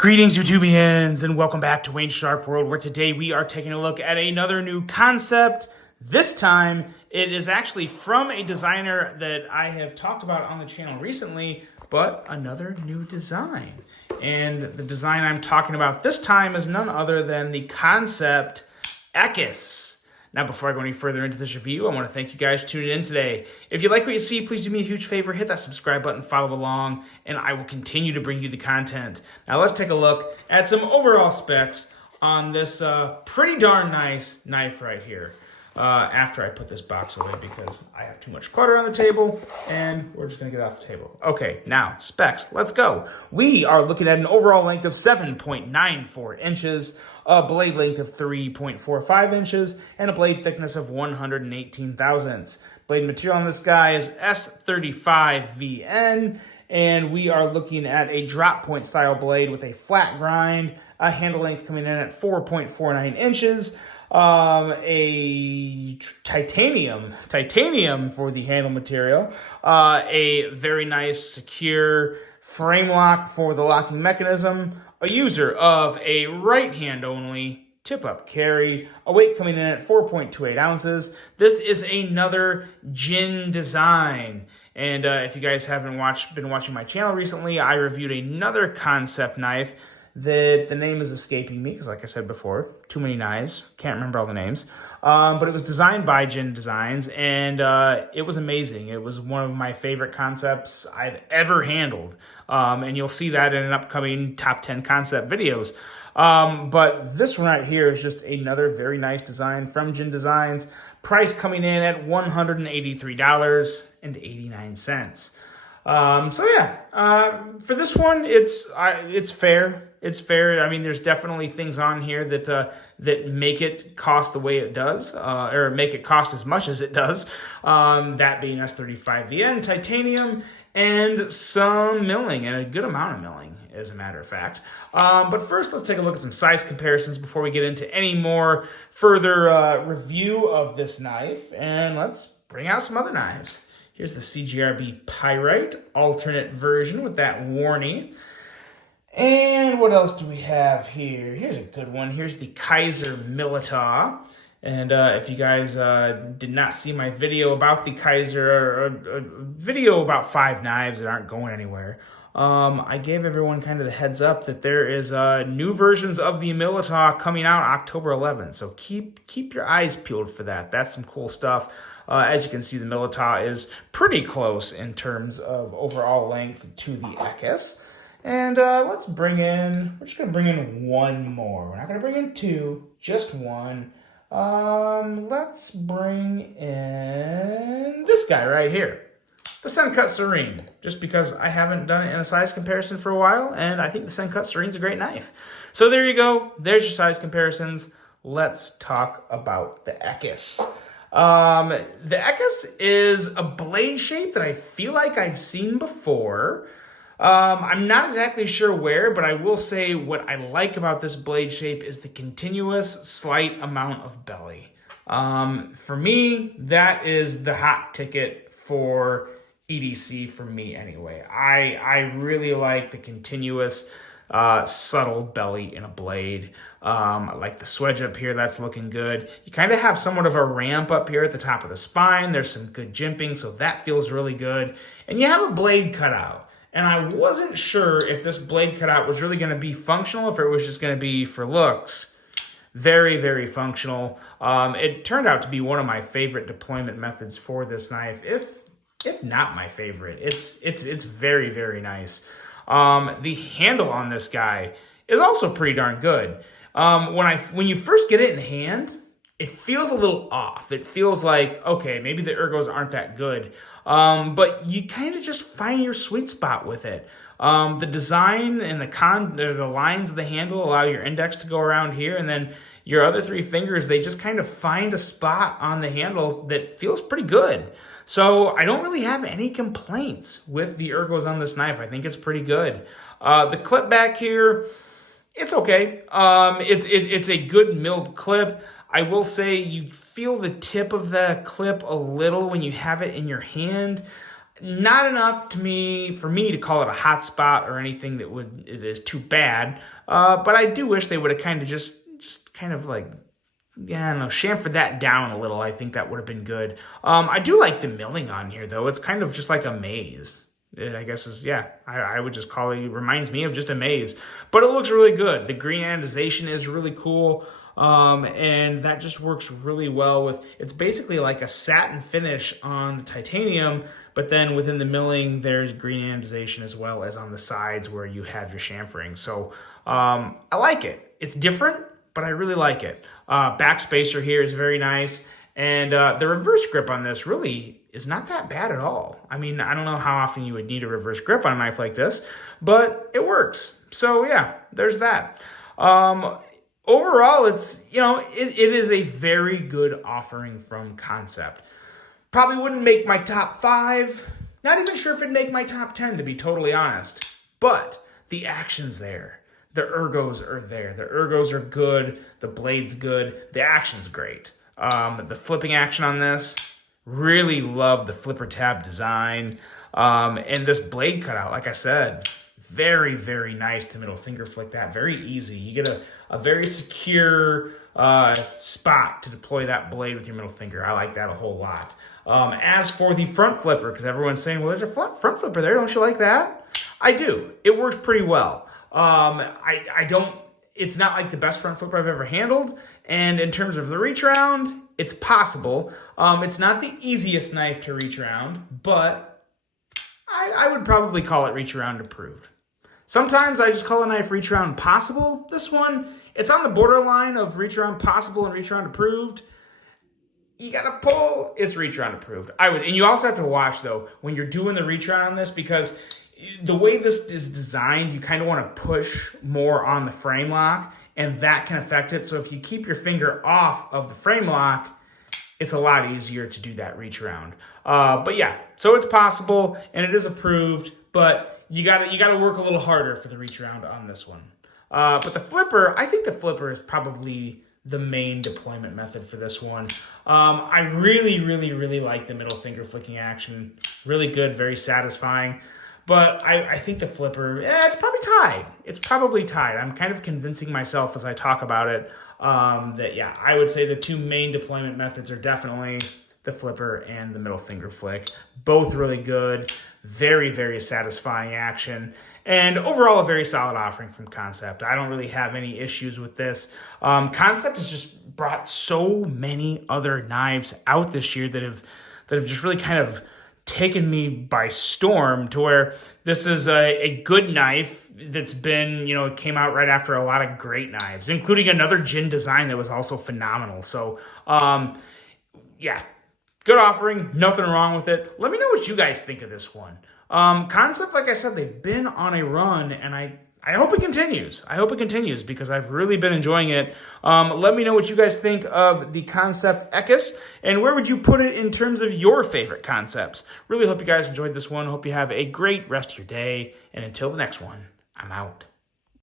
Greetings, YouTubians, and welcome back to Wayne Sharp World, where today we are taking a look at another new concept. This time, it is actually from a designer that I have talked about on the channel recently, but another new design. And the design I'm talking about this time is none other than the Kansept EDC. Now, before I go any further into this review, I want to thank you guys for tuning in today. If you like what you see, please do me a huge favor, hit that subscribe button, follow along, and I will continue to bring you the content. Now, let's take a look at some overall specs on this pretty darn nice knife right here. After I put this box away because I have too much clutter on the table, and we're just going to get off the table. Okay, now, specs, let's go. We are looking at an overall length of 7.94 inches, a blade length of 3.45 inches, and a blade thickness of 118 thousandths. Blade material on this guy is S35VN, and we are looking at a drop point style blade with a flat grind, a handle length coming in at 4.49 inches, a titanium for the handle material, a very nice secure frame lock for the locking mechanism, a user of a right hand only tip-up carry, a weight coming in at 4.28 ounces. This is another Jin design. And if you guys haven't been watching my channel recently, I reviewed another Kansept knife that the name is escaping me because, like I said before, too many knives. Can't remember all the names. But it was designed by Jin Designs, and it was amazing. It was one of my favorite concepts I've ever handled. And you'll see that in an upcoming top 10 concept videos. But this one right here is just another very nice design from Jin Designs. Price coming in at $183.89. So yeah, for this one, it's fair. It's fair. I mean, there's definitely things on here that make it cost the way it does, or make it cost as much as it does. That being S35VN titanium and some milling, and a good amount of milling, as a matter of fact. But first, let's take a look at some size comparisons before we get into any more further review of this knife, and let's bring out some other knives. Here's the CGRB Pyrite alternate version with that warning. And what else do we have here? Here's a good one. Here's the Kaiser Militar. And if you guys did not see my video about the Kaiser, or a video about 5 knives that aren't going anywhere, I gave everyone kind of the heads up that there is new versions of the Militar coming out October 11th. So keep your eyes peeled for that. That's some cool stuff. As you can see, the Militar is pretty close in terms of overall length to the EDC. And we're just going to bring in one more. We're not going to bring in 2, just one. Let's bring in this guy right here, the Suncut Serene, just because I haven't done it in a size comparison for a while, and I think the Suncut Serene's a great knife. So there you go. There's your size comparisons. Let's talk about the EDC. The EDC is a blade shape that I feel like I've seen before. I'm not exactly sure where, but I will say what I like about this blade shape is the continuous slight amount of belly. For me, that is the hot ticket for EDC for me anyway. I really like the continuous subtle belly in a blade. I like the swedge up here. That's looking good. You kind of have somewhat of a ramp up here at the top of the spine. There's some good jimping, so that feels really good. And you have a blade cutout. And I wasn't sure if this blade cutout was really going to be functional, if it was just going to be for looks. Very, very functional. It turned out to be one of my favorite deployment methods for this knife, if not my favorite. It's very, very nice. The handle on this guy is also pretty darn good. When you first get it in hand, it feels a little off. It feels like, okay, maybe the ergos aren't that good. But you kind of just find your sweet spot with it. The design and the lines of the handle allow your index to go around here, and then your other 3 fingers, they just kind of find a spot on the handle that feels pretty good. So I don't really have any complaints with the ergos on this knife. I think it's pretty good. The clip back here, it's okay. It's a good milled clip. I will say you feel the tip of the clip a little when you have it in your hand. Not enough for me to call it a hot spot or anything that it is too bad. But I do wish they would have kind of just kind of like, yeah, I don't know, chamfered that down a little. I think that would have been good. I do like the milling on here though. It's kind of just like a maze. I guess I would just call it reminds me of just a maze. But it looks really good. The green anodization is really cool. And that just works really well it's basically like a satin finish on the titanium, but then within the milling, there's green anodization as well as on the sides where you have your chamfering. So, I like it. It's different, but I really like it. Back spacer here is very nice. And, the reverse grip on this really is not that bad at all. I mean, I don't know how often you would need a reverse grip on a knife like this, but it works. So yeah, there's that. Overall, it's, it is a very good offering from Kansept. Probably wouldn't make my top 5. Not even sure if it'd make my top 10, to be totally honest. But the action's there. The ergos are there. The ergos are good. The blade's good. The action's great. The flipping action on this, really love the flipper tab design. And this blade cutout, like I said, very, very nice to middle finger flick that. Very easy. You get a very secure spot to deploy that blade with your middle finger. I like that a whole lot. As for the front flipper, because everyone's saying, well, there's a front flipper there. Don't you like that? I do. It works pretty well. It's not like the best front flipper I've ever handled. And in terms of the reach around, it's possible. It's not the easiest knife to reach around, but I would probably call it reach around approved. Sometimes I just call a knife reach around possible. This one, it's on the borderline of reach around possible and reach around approved. You gotta pull, it's reach around approved. And you also have to watch though, when you're doing the reach around on this, because the way this is designed, you kind of want to push more on the frame lock, and that can affect it. So if you keep your finger off of the frame lock, it's a lot easier to do that reach around. But yeah, so it's possible and it is approved, but you gotta work a little harder for the reach around on this one. But the flipper, I think the flipper is probably the main deployment method for this one. I really, really, really like the middle finger flicking action. Really good, very satisfying. But I think the flipper, it's probably tied. It's probably tied. I'm kind of convincing myself as I talk about it that, yeah, I would say the two main deployment methods are definitely the flipper and the middle finger flick. Both really good, very, very satisfying action, and overall a very solid offering from Kansept. I don't really have any issues with this. Kansept has just brought so many other knives out this year that have just really kind of taken me by storm, to where this is a good knife that's been, it came out right after a lot of great knives, including another gin design that was also phenomenal. So, yeah, good offering, nothing wrong with it. Let me know what you guys think of this one. Kansept, like I said, they've been on a run, and I hope it continues. I hope it continues because I've really been enjoying it. Let me know what you guys think of the Kansept Ekis, and where would you put it in terms of your favorite Kansepts. Really hope you guys enjoyed this one. Hope you have a great rest of your day, and until the next one, I'm out.